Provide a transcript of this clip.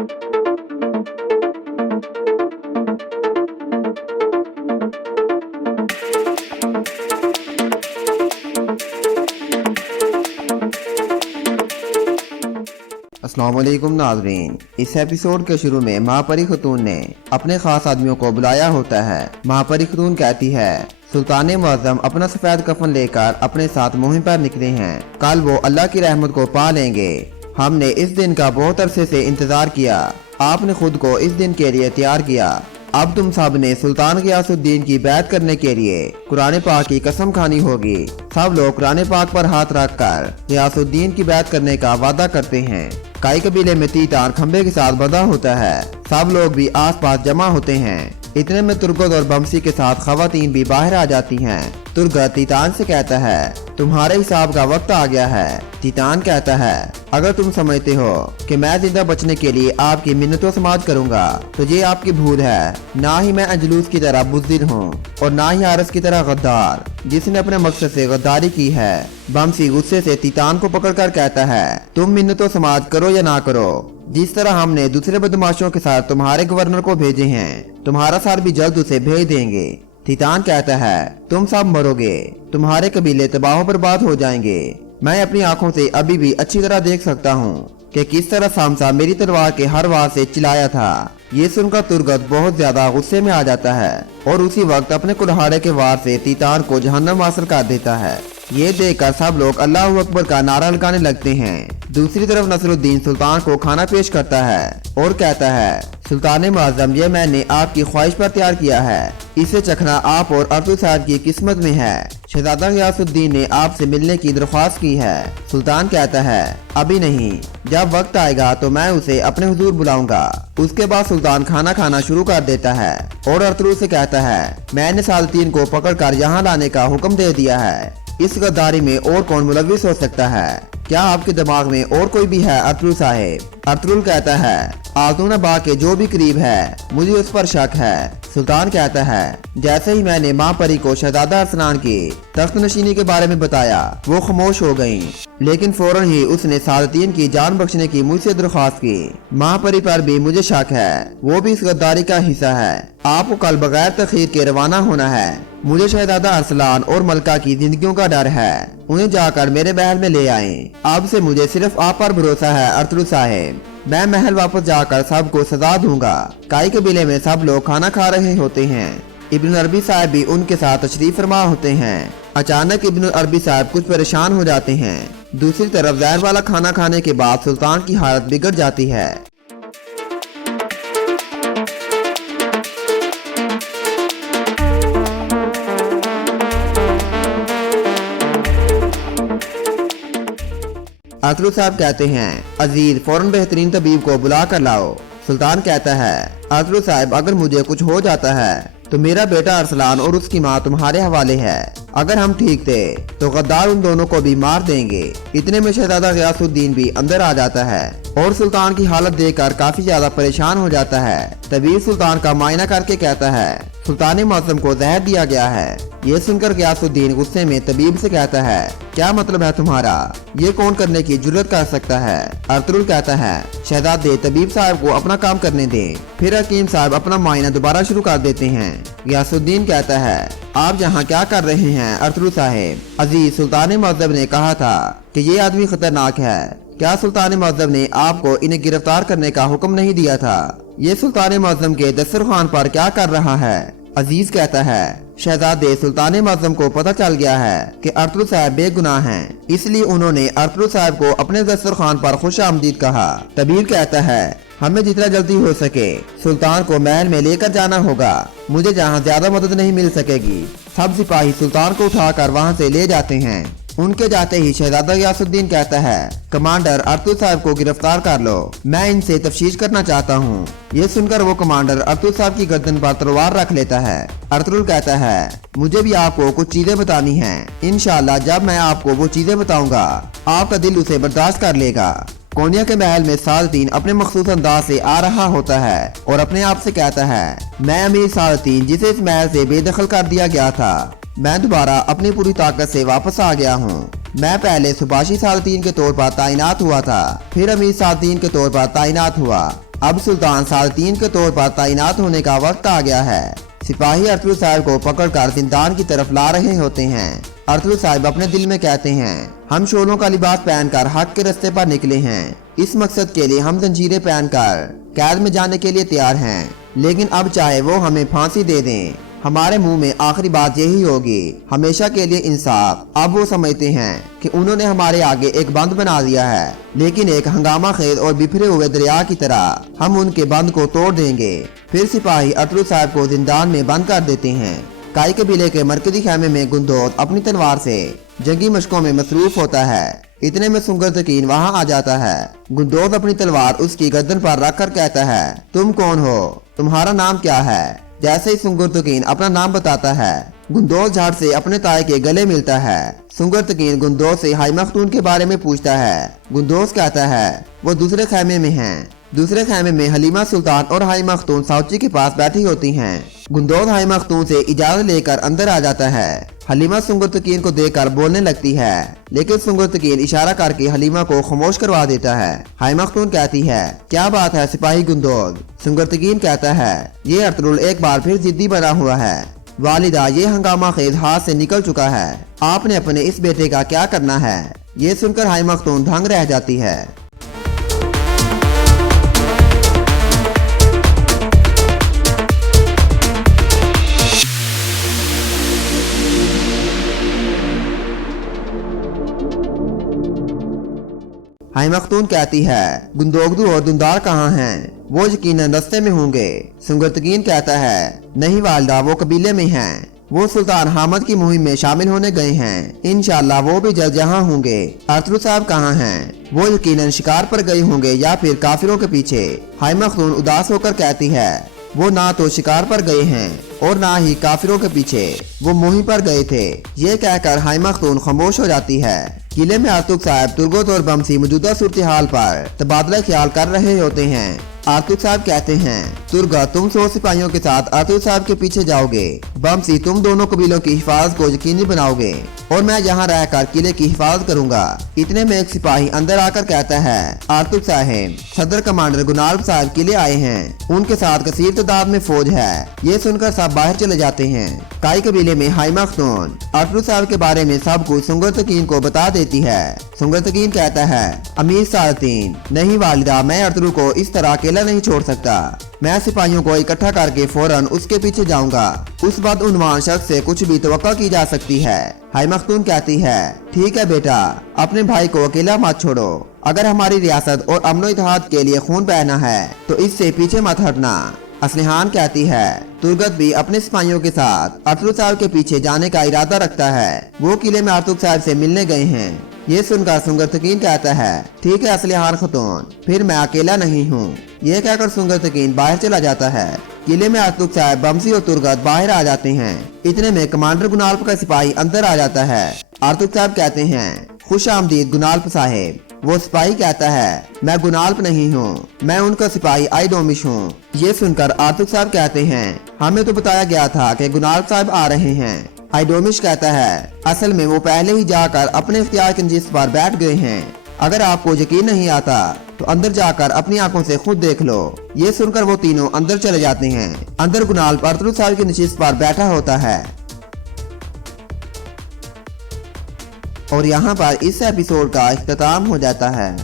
अस्सलाम वालेकुम नाज़रीन, इस एपिसोड के शुरू में महापरी खतून ने अपने खास आदमियों को बुलाया होता है। महापरी खतून कहती है, सुल्तान मुअज़्ज़म अपना सफेद कफन लेकर अपने साथ मुहिम पर निकले हैं। कल वो अल्लाह की रहमत को पा लेंगे। हमने इस दिन का बहुत अरसे से इंतजार किया। आपने खुद को इस दिन के लिए तैयार किया। अब तुम सब ने सुल्तान गियासुद्दीन की बैत करने के लिए कुरान पाक की कसम खानी होगी। सब लोग कुरान पाक पर हाथ रखकर गियासुद्दीन की बैत करने का वादा करते हैं। कई कबीले में तीतान खंबे के साथ बंधा होता है। सब लोग भी आसपास जमा होते हैं। इतने में तुर्गत और बमसी के साथ खवातीन भी बाहर आ जाती हैं। तुर्गत तीतान से कहता है, तुम्हारे हिसाब का वक्त आ गया है। तीतान कहता है, अगर तुम समझते हो कि मैं जिंदा बचने के लिए आपकी मिन्नतों समाज करूंगा तो ये आपकी भूल है। ना ही मैं अंजलूस की तरह बुज़दिल हूँ और ना ही आरस की तरह गद्दार, जिसने अपने मकसद से गद्दारी की है। बमसी गुस्से से तीतान को पकड़कर कहता है, तुम मिन्नतों समाज करो या ना करो, जिस तरह हमने दूसरे बदमाशों के साथ तुम्हारे गवर्नर को भेजे हैं, तुम्हारा सर भी जल्द उसे भेज देंगे। तीतान कहता है, तुम सब मरोगे, तुम्हारे कबीले तबाह बर्बाद हो जाएंगे। मैं अपनी आंखों से अभी भी अच्छी तरह देख सकता हूँ कि किस तरह सामसा मेरी तलवार के हर वार से चिल्लाया था। ये सुनकर तुर्गत बहुत ज्यादा गुस्से में आ जाता है और उसी वक्त अपने कुल्हाड़े के वार से तीतान को जहन्नम हासिल कर देता है। ये देखकर सब लोग अल्लाह अकबर का नारा लगाने लगते हैं। दूसरी तरफ नसरुद्दीन सुल्तान को खाना पेश करता है और कहता है, सुल्तान मुअज़्ज़म, ये मैंने आपकी ख्वाहिश पर तैयार किया है। इसे चखना आप और अर्तुल साहब की किस्मत में है। शहजादा गियासुद्दीन ने आपसे मिलने की दरख्वास्त की है। सुल्तान कहता है, अभी नहीं, जब वक्त आएगा तो मैं उसे अपने हुजूर बुलाऊंगा। उसके बाद सुल्तान खाना खाना शुरू कर देता है और अर्तुल से कहता है, मैंने सालतीन को पकड़कर यहाँ लाने का हुक्म दे दिया है। इस गद्दारी में और कौन मुलविस हो सकता है? क्या आपके दिमाग में और कोई भी है अर्तुल साहेब? अर्तुल कहता है, आज़ून बा के जो भी करीब है, मुझे उस पर शक है। सुल्तान कहता है, जैसे ही मैंने माँ परी को शहजादा अरसलान की तख्त नशीनी के बारे में बताया, वो खामोश हो गयी। लेकिन फौरन ही उसने सालतीन की जान बख्शने की मुझसे दरख्वास्त की। माँ परी पर भी मुझे शक है, वो भी इस गद्दारी का हिस्सा है। आपको कल बगैर तखीर के रवाना होना है। मुझे शहजादा अरसलान और मलका की जिंदगियों का डर है। उन्हें जाकर मेरे महल में ले आएं। अब से मुझे सिर्फ आप पर भरोसा है अर्तुल साहेब। मैं महल वापस जाकर सबको सजा दूंगा। कई कबीले में सब लोग खाना खा रहे होते हैं। इब्न अरबी साहब भी उनके साथ तशरीफ फरमा होते हैं। अचानक इब्न अरबी साहब कुछ परेशान हो जाते हैं। दूसरी तरफ जहर वाला खाना खाने के बाद सुल्तान की हालत बिगड़ जाती है। अर्तुल साहब कहते हैं, अजीज, फौरन बेहतरीन तबीब को बुला कर लाओ। सुल्तान कहता है, अर्तुल साहब, अगर मुझे कुछ हो जाता है तो मेरा बेटा अरसलान और उसकी माँ तुम्हारे हवाले है। अगर हम ठीक थे तो गद्दार उन दोनों को भी मार देंगे। इतने में शहजादा गियासुद्दीन भी अंदर आ जाता है और सुल्तान की हालत देखकर काफी ज्यादा परेशान हो जाता है। तबीब सुल्तान का मायना करके कहता है, सुल्तान मुअज़्ज़म को जहर दिया गया है। ये सुनकर गियासुद्दीन गुस्से में तबीब से कहता है, क्या मतलब है तुम्हारा? ये कौन करने की जुर्रत कर सकता है? अर्तुल कहता है, शहजादे, तबीब साहब को अपना काम करने दें। फिर हकीम साहब अपना मायना दोबारा शुरू कर देते हैं। गियासुद्दीन कहता है, आप यहाँ क्या कर रहे हैं अर्तुल साहेब? अजीज, सुल्तान मुअज़्ज़म ने कहा था कि ये आदमी खतरनाक है। क्या सुल्तान मुअज़्ज़म ने आपको इन्हें गिरफ्तार करने का हुक्म नहीं दिया था? ये सुल्तान मुअज़्ज़म के दस्तरखान पर क्या कर रहा है? अजीज कहता है, शहजादे, सुल्तान मुअज़्ज़म को पता चल गया है कि अर्तुल साहब बेगुनाह हैं, इसलिए उन्होंने अर्तुल साहब को अपने दस्तरखान पर खुश आमदीद कहा। तबीब कहता है, हमें जितना जल्दी हो सके सुल्तान को महल में लेकर जाना होगा। मुझे जहाँ ज्यादा मदद नहीं मिल सकेगी। सब सिपाही सुल्तान को उठाकर वहाँ से ले जाते हैं। उनके जाते ही शहजादा गियासुद्दीन कहता है, कमांडर, अर्तुल साहब को गिरफ्तार कर लो, मैं इनसे तफ्तीश करना चाहता हूँ। ये सुनकर वो कमांडर अर्तुल साहब की गर्दन पर तलवार रख लेता है। अर्तुल कहता है, मुझे भी आपको कुछ चीजें बतानी हैं। इंशाल्लाह जब मैं आपको वो चीजें बताऊंगा आपका दिल उसे बर्दाश्त कर लेगा। कोनिया के महल में सालतीन अपने मखसूस अंदाज से आ रहा होता है और अपने आप से कहता है, मैं अमीर सालतीन, जिसे इस महल से बेदखल कर दिया गया था, मैं दोबारा अपनी पूरी ताकत से वापस आ गया हूँ। मैं पहले सुबाशी सालतीन के तौर पर तैनात हुआ था, फिर अमीर सालतीन के तौर पर तैनात हुआ। अब सुल्तान सालतीन के तौर पर तैनात होने का वक्त आ गया है। सिपाही अरतुल साहब को पकड़कर जिंदान की तरफ ला रहे होते हैं। अरतुल साहब अपने दिल में कहते हैं, हम शोलों का लिबास पहनकर हक के रास्ते पर निकले हैं। इस मकसद के लिए हम जंजीरें पहनकर कैद में जाने के लिए तैयार हैं, लेकिन अब चाहे वो हमें फांसी दे दें, हमारे मुंह में आखिरी बात यही होगी, हमेशा के लिए इंसाफ। अब वो समझते हैं कि उन्होंने हमारे आगे एक बंद बना दिया है, लेकिन एक हंगामा खेज और बिखरे हुए दरिया की तरह हम उनके बंद को तोड़ देंगे। फिर सिपाही अरतुल साहब को जिंदान में बंद कर देते हैं। काई कबीले के मरकजी खेमे में गुंदोद अपनी तलवार से जंगी मशकों में मसरूफ होता है। इतने में सुंगर तकीन वहाँ आ जाता है। गुंदोद अपनी तलवार उसकी गर्दन पर रखकर कहता है, तुम कौन हो, तुम्हारा नाम क्या है। जैसे ही सुंगर तकीन अपना नाम बताता है, गुंदोद झाड़ से अपने ताए के गले मिलता है। सुंगर तकीन गुंदोद से हाई मखतून के बारे में पूछता है। गुंदोद कहता है वो दूसरे खेमे में हैं। दूसरे खेमे में हलीमा सुल्तान और हाई मखतून साउची के पास बैठी होती हैं। गुंदोद हाई मखतून से इजाजत लेकर अंदर आ जाता है। हलीमा सुंगर तकीन को देखकर बोलने लगती है, लेकिन सुंगर तकीन इशारा करके हलीमा को खामोश करवा देता है। हाई मखतून कहती है, क्या बात है सिपाही गुंदोद। सुंगर तकीन कहता है, ये अरतुल एक बार फिर जिद्दी बना हुआ है। वालिदा, ये हंगामा खेज हाथ से निकल चुका है, आपने अपने इस बेटे का क्या करना है। ये सुनकर हाई मखतून दंग रह जाती है। हाई मखतून कहती है, गुंदोगदू और दुंदार कहाँ हैं? वो यकीनन रास्ते में होंगे। सुंगर तकीन कहता है, नहीं वालिदा, वो कबीले में हैं। वो सुल्तान हामद की मुहिम में शामिल होने गए हैं। इंशाल्लाह वो भी जल्द यहाँ होंगे। अरतुल साहब कहाँ हैं? वो यकीनन शिकार पर गए होंगे या फिर काफिरों के पीछे। हाई मखतून उदास होकर कहती है, वो ना तो शिकार पर गए हैं और ना ही काफिरों के पीछे, वो मुहिम पर गए थे। ये कहकर हाई मखतून खामोश हो जाती है। किले में अरतुल साहब तुर्गत और बमसी मौजूदा सूरत हाल पर तबादला ख्याल कर रहे होते हैं। अरतुल साहब कहते हैं, तुर्गत, तुम 100 सिपाहियों के साथ अरतुल साहब के पीछे जाओगे। बमसी, तुम दोनों कबीलों की हिफाजत को यकीनी बनाओगे और मैं यहाँ रहकर किले की हिफाजत करूंगा। इतने में एक सिपाही अंदर आकर कहता है, अरतुल साहब, सदर कमांडर गुनाल्ब साहब किले आए हैं, उनके साथ कसीर तादाद में फौज है। ये सुनकर सब बाहर चले जाते हैं। काई कबीले में हाई मखतून अरतुल साहब के बारे में सब कुछ सुंगर तकीन को बता देती है। सुंगर तकीन कहता है, अमीर सालतीन, नहीं वालिदा, मैं अरतुल को इस तरह अकेला नहीं छोड़ सकता। मैं सिपाहियों को इकट्ठा करके फौरन उसके पीछे जाऊंगा। उस बदउन्वान शख्स से कुछ भी तवक्का की जा सकती है। हाई मखतून कहती है, ठीक है बेटा, अपने भाई को अकेला मत छोड़ो। अगर हमारी रियासत और अमनो इत्तेहाद के लिए खून बहना है तो इससे पीछे मत हटना। असलिहान कहती है, तुर्गत भी अपने सिपाहियों के साथ अरतुल साहब के पीछे जाने का इरादा रखता है। वो किले में अरतुल साहब से मिलने गए हैं। ये सुनकर सुंगर तकीन कहता है, ठीक है असलिहान खतून, फिर मैं अकेला नहीं हूँ। ये कहकर सुंगर तकीन बाहर चला जाता है। किले में अरतुल साहब, बमसी और तुर्गत बाहर आ जाते हैं। इतने में कमांडर गुनाल्ब का सिपाही अंदर आ जाता है। अरतुल साहब कहते हैं, खुश आमदीद गुनाल्ब साहेब। वो सिपाही कहता है, मैं गुनाल्ब नहीं हूँ, मैं उनका सिपाही आइडोमिश हूँ। ये सुनकर अरतुल साहब कहते हैं, हमें तो बताया गया था कि गुनाल्ब साहब आ रहे हैं। आइडोमिश कहता है, असल में वो पहले ही जाकर अपने इख्तियार की नशिस्त पर बैठ गए हैं। अगर आपको यकीन नहीं आता तो अंदर जाकर अपनी आंखों से खुद देख लो। ये सुनकर वो तीनों अंदर चले जाते हैं। अंदर गुनाल्ब अरतुल साहब की नशिस्त पर बैठा होता है। और यहाँ पर इस एपिसोड का इख्तिताम हो जाता है।